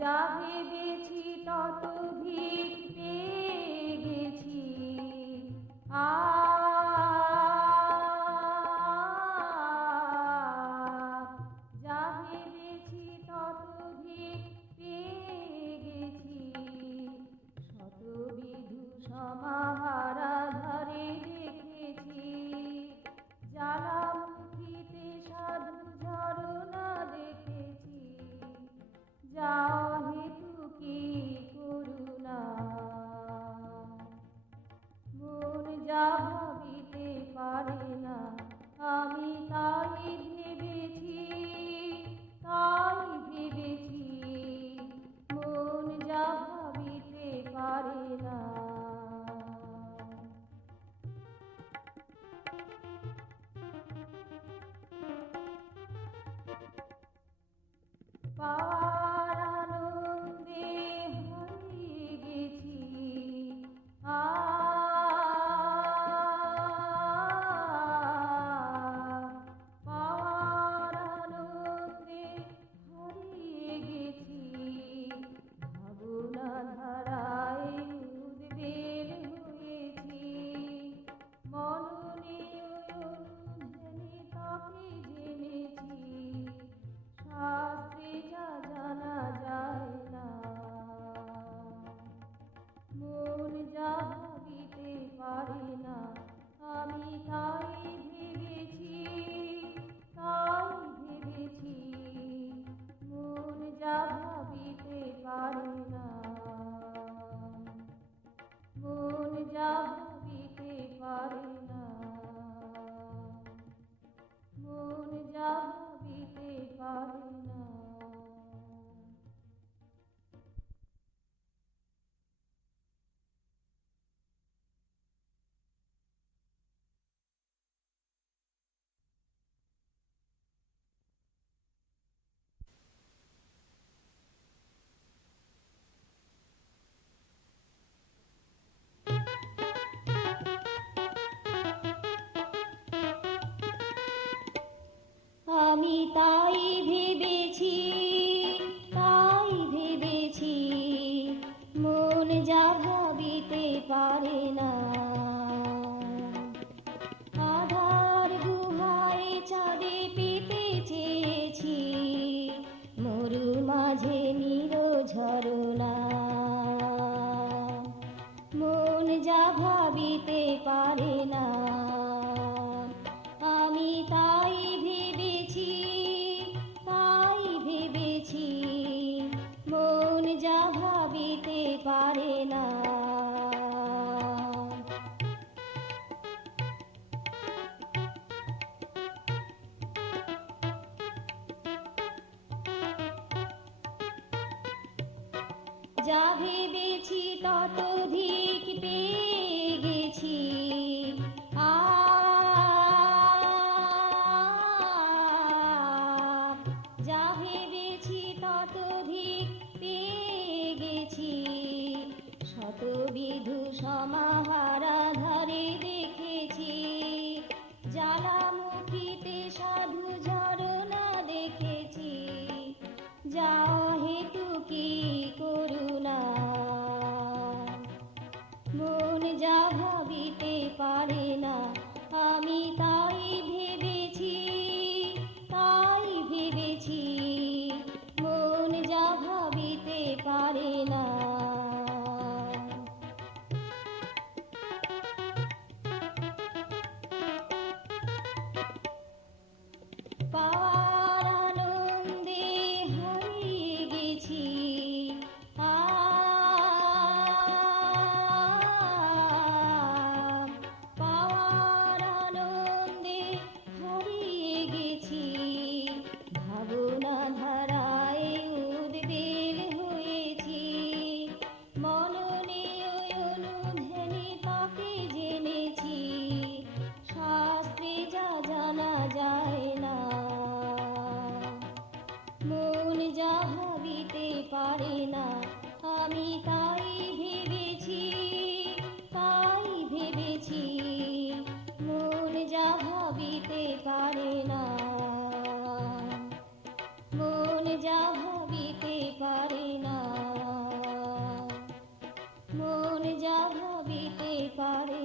যা ভেবেছি ততোধিক পেয়ে গেছি। আ যা ভেবেছি ততোধিক পেয়ে গেছি। শতবিধু সমাহারা ধারে দেখেছি। জ্বালামুখীতে সাধু ঝরনা দেখেছি। যা হেতু কি করুণা, মন যা ভাবিতে পারে না, আমি তাই ভেবেছি, তাই ভেবেছি। মন যা ভাবিতে পারে না। পাওয়ার আনন্দে হারিয়ে গেছি। আ পাওয়ার আনন্দে হারিয়ে গেছি। ভাবনা ধারায় উদ্বেল হয়েছি। মননে অনুধ্যানে তাকে জেনেছি। শাস্ত্রে যা জানা যায় না, মন যা ভাবিতে পারে না, আমি তাই ভেবেছি, তাই ভেবেছি। মন যা ভাবিতে পারে না, মন যা ভাবিতে পারে না, মন যা ভাবিতে পারে না। আমি তাই ভেবেছি, তাই ভেবেছি। মন যা ভাবিতে পারে না। আধার গুহায় চাঁদে পেতে চেয়েছি। মরু মাঝে নীল ঝরনা, মন যা ভাবিতে পারে না। আমি তাই ভেবেছি, তাই ভেবেছি। মন যা ভাবিতে পারে না। যা ভেবেছি ততোধিক পেয়ে গেছি। আ যা ভেবেছি ততোধিক পেয়ে গেছি। শতবিধু সমাহারা ধারে দেখেছি। জ্বালামুখীতে সাধু ঝরনা দেখেছি। যা হেতু কি করুণা, মন যা ভাবিতে পারে না, আমি তাই ভেবেছি, তাই ভেবেছি। মন যা ভাবিতে পারে না। পাওয়ার আনন্দে হারিয়ে গেছি। আ পারে